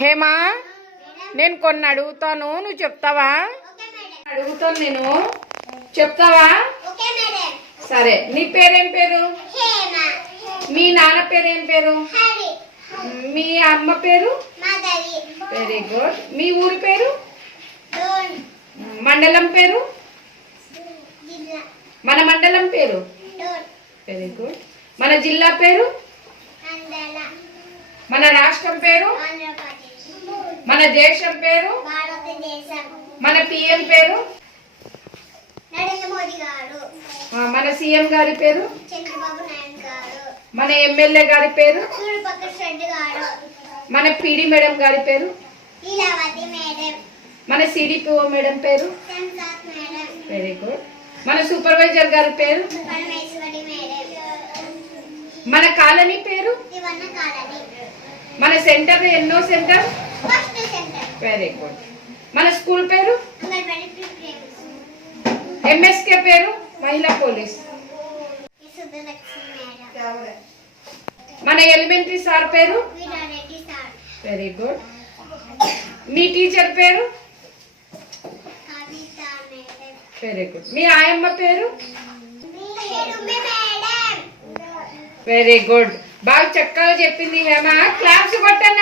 హేమా, నేను కొన్ని అడుగుతాను, నువ్వు చెప్తావా? అడుగుతాను నేను, చెప్తావా? సరే. నీ పేరేం పేరు? మీ నాన్న పేరేం పేరు? మీ అమ్మ పేరు? Very good. మీ ఊరి పేరు? మండలం పేరు? మన మండలం పేరు? Very good. మన జిల్లా పేరు? మన రాష్ట్రం పేరు? మన దేశం పేరు? మన పిఎం పేరు? మన సీఎం గారి పేరు? మన ఎమ్మెల్యే గారి పేరు? మన పిడి మేడం గారి పేరు? మన సిడిపిఓ మేడం పేరు? Very good. మన సూపర్వైజర్ గారి పేరు? మన కాలనీ పేరు? మన సెంటర్ ఎన్నో సెంటర్? Very good. మన స్కూల్ పేరు? ఎంఎస్కే పేరు? మహిళా పోలీస్. మన ఎలిమెంటరీ సార్ పేరు? Very good. మీ టీచర్ పేరు? Very good. మీ ఆయమ్మ పేరు? Very good. బాగా చక్కగా చెప్పింది హేమ. క్లాప్స్ కొట్టండి.